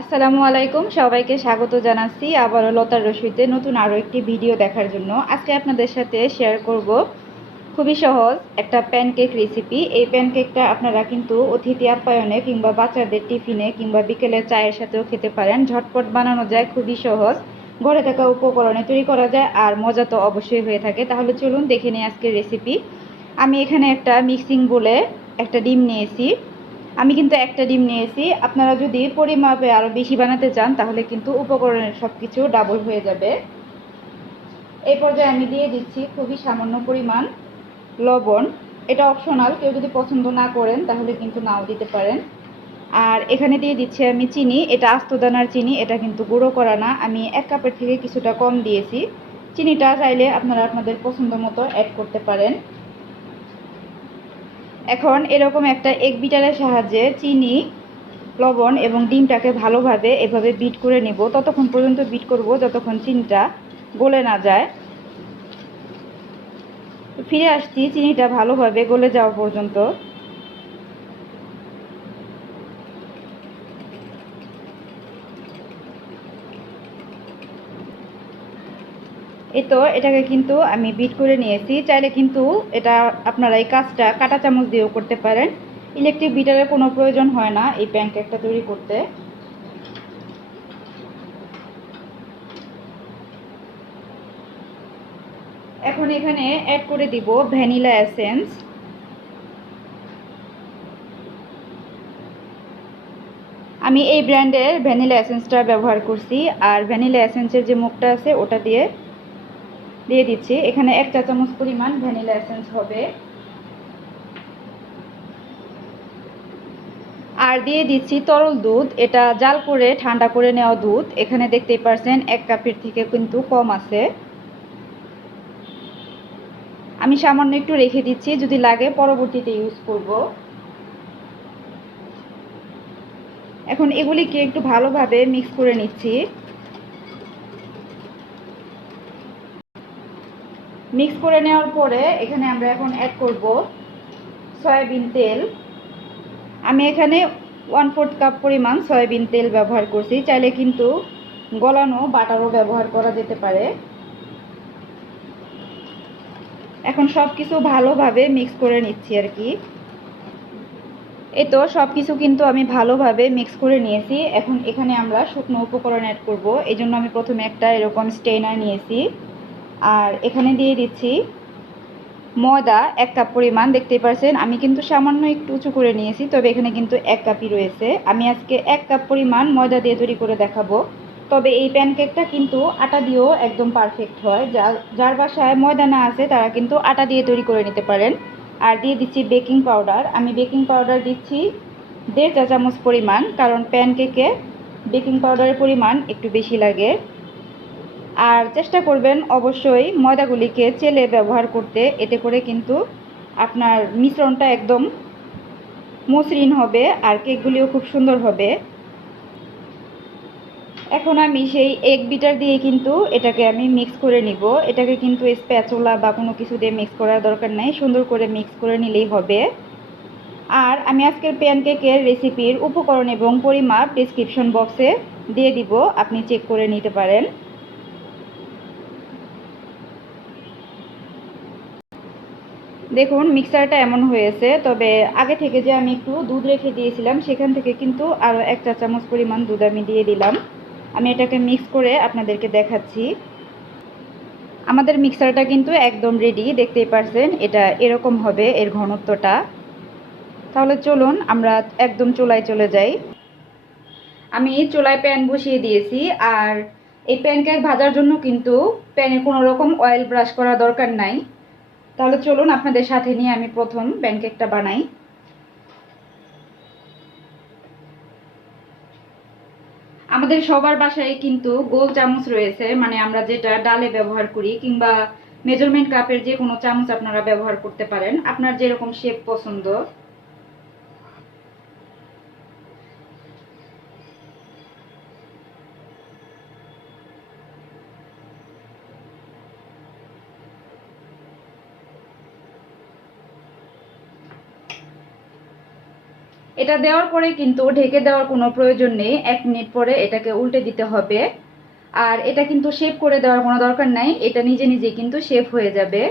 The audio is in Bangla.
আসসালামু আলাইকুম, সবাইকে স্বাগত জানাচ্ছি আবারও লতার রসুইতে নতুন আরও একটি ভিডিও দেখার জন্য। আজকে আপনাদের সাথে শেয়ার করব খুবই সহজ একটা প্যানকেক রেসিপি। এই প্যানকেকটা আপনারা কিন্তু অতিথি আপ্যায়নে কিংবা বাচ্চাদের টিফিনে কিংবা বিকেলের চায়ের সাথেও খেতে পারেন। ঝটপট বানানো যায়, খুবই সহজ, ঘরে থাকা উপকরণে তৈরি করা যায়, আর মজা তো অবশ্যই হয়ে থাকে। তাহলে চলুন দেখে নিই আজকের রেসিপি। আমি এখানে একটা মিক্সিং বোলে একটা ডিম নিয়েছি। আমি কিন্তু একটা ডিম নিয়েছি। আপনারা যদি পরিমাপে আরও বেশি বানাতে চান তাহলে কিন্তু উপকরণের সব কিছু ডাবল হয়ে যাবে। এই পর্যায়ে আমি দিয়ে দিচ্ছি খুবই সামান্য পরিমাণ লবণ। এটা অপশনাল, কেউ যদি পছন্দ না করেন তাহলে কিন্তু নাও দিতে পারেন। আর এখানে দিয়ে দিচ্ছি আমি চিনি। এটা আস্ত দানার চিনি, এটা কিন্তু গুঁড়ো করা না। আমি 1 কাপের থেকে কিছুটা কম দিয়েছি। চিনিটা চাইলে আপনারা আপনাদের পছন্দ মতো অ্যাড করতে পারেন। এখন এরকম একটা এগ বিটারের সাহায্যে চিনি, লবণ এবং ডিমটাকে ভালোভাবে এভাবে বিট করে নেব। ততক্ষণ পর্যন্ত বিট করব যতক্ষণ চিনিটা গলে না যায়। ফিরে আসছি চিনিটা ভালোভাবে গলে যাওয়া পর্যন্ত। এই তো এটাকে কিন্তু আমি বিট করে নিয়েছি। চাইলে কিন্তু এটা আপনারা এই কাজটা কাঁটা চামচ দিয়েও করতে পারেন। ইলেকট্রিক বিটারের কোনো প্রয়োজন হয় না এই প্যানকেকটা তৈরি করতে। এখন এখানে অ্যাড করে দিব ভ্যানিলা এসেন্স। আমি এই ব্র্যান্ডের ভ্যানিলা এসেন্সটা ব্যবহার করছি। আর ভ্যানিলা এসেন্সের যে মুখটা আছে ওটা দিয়ে দিচ্ছি। এখানে 1 চা চামচ পরিমাণ ভ্যানিলা এসেন্স হবে। আর দিয়ে দিচ্ছি তরল দুধ। এটা জাল করে ঠান্ডা করে নেওয়া দুধ। এখানে দেখতেই পারছেন 1 কাপের থেকে কিন্তু কম আছে। আমি সামান্য একটু রেখে দিচ্ছি, যদি লাগে পরবর্তীতে ইউজ করব। এখন এগুলিকে একটু ভালোভাবে মিক্স করে নিচ্ছি। মিক্স করে নেওয়ার পরে এখানে আমরা এখন অ্যাড করব সয়াবিন তেল। আমি এখানে 1/4 কাপ পরিমাণ সয়াবিন তেল ব্যবহার করছি। চাইলে কিন্তু গলানো বাটারও ব্যবহার করা যেতে পারে। এখন সব কিছু ভালোভাবে মিক্স করে নিচ্ছি আর কি। এই তো সব কিছু কিন্তু আমি ভালোভাবে মিক্স করে নিয়েছি। এখন এখানে আমরা শুকনো উপকরণ অ্যাড করব। এই জন্য আমি প্রথমে একটা এরকম স্টেইনার নিয়েছি। আর এখানে দিয়ে দিচ্ছি ময়দা 1 কাপ পরিমাণ। দেখতেই পারছেন আমি কিন্তু সামান্য একটু উঁচু করে নিয়েছি, তবে এখানে কিন্তু 1 কাপই রয়েছে। আমি আজকে 1 কাপ পরিমাণ ময়দা দিয়ে তৈরি করে দেখাবো। তবে এই প্যানকেকটা কিন্তু আটা দিয়েও একদম পারফেক্ট হয়। যার বাসায় ময়দা না আছে তারা কিন্তু আটা দিয়ে তৈরি করে নিতে পারেন। আর দিয়ে দিচ্ছি বেকিং পাউডার। আমি বেকিং পাউডার দিচ্ছি 1.5 চা চামচ পরিমাণ, কারণ প্যানকেকে বেকিং পাউডারের পরিমাণ একটু বেশি লাগে। আর চেষ্টা করবেন অবশ্যই ময়দাগুলিকে চেলে ব্যবহার করতে, এতে করে কিন্তু আপনার মিশ্রণটা একদম মসৃণ হবে আর কেকগুলিও খুব সুন্দর হবে। এখন আমি সেই এগ বিটার দিয়ে কিন্তু এটাকে আমি মিক্স করে নিব। এটাকে কিন্তু স্প্যাচুলা বা কোনো কিছু দিয়ে মিক্স করার দরকার নেই, সুন্দর করে মিক্স করে নিলেই হবে। আর আমি আজকের প্যানকেকের রেসিপির উপকরণ এবং পরিমাপ ডেসক্রিপশন বক্সে দিয়ে দিব, আপনি চেক করে নিতে পারেন। দেখুন মিক্সারটা এমন হয়েছে। তবে আগে থেকে যে আমি একটু দুধ রেখে দিয়েছিলাম সেখান থেকে কিন্তু আরও 1 চা চামচ পরিমাণ দুধ আমি দিয়ে দিলাম। আমি এটাকে মিক্স করে আপনাদেরকে দেখাচ্ছি। আমাদের মিক্সারটা কিন্তু একদম রেডি, দেখতেই পারছেন এটা এরকম হবে এর ঘনত্বটা। তাহলে চলুন আমরা একদম চুলায় চলে যাই। আমি চুলায় প্যান বসিয়ে দিয়েছি। আর এই প্যানকেক ভাজার জন্য কিন্তু প্যানে কোনো রকম অয়েল ব্রাশ করা দরকার নাই। তাহলে চলুন আপনাদের সাথে নিয়ে আমি প্রথম প্যানকেকটা বানাই। আমাদের সবার বাসায় কিন্তু গোল চামচ রয়েছে, মানে আমরা যেটা ডালে ব্যবহার করি, কিংবা মেজারমেন্ট কাপের যে কোনো চামচ আপনারা ব্যবহার করতে পারেন, আপনার যেরকম শেপ পছন্দ। এটা দেওয়ার পরে কিন্তু ঢেকে দেওয়ার কোনো প্রয়োজন নেই, 1 মিনিট পরে এটাকে উল্টে দিতে হবে। আর এটা কিন্তু শেপ করে দেওয়ার কোনো দরকার নাই, এটা নিজে নিজেই কিন্তু শেপ হয়ে যাবে।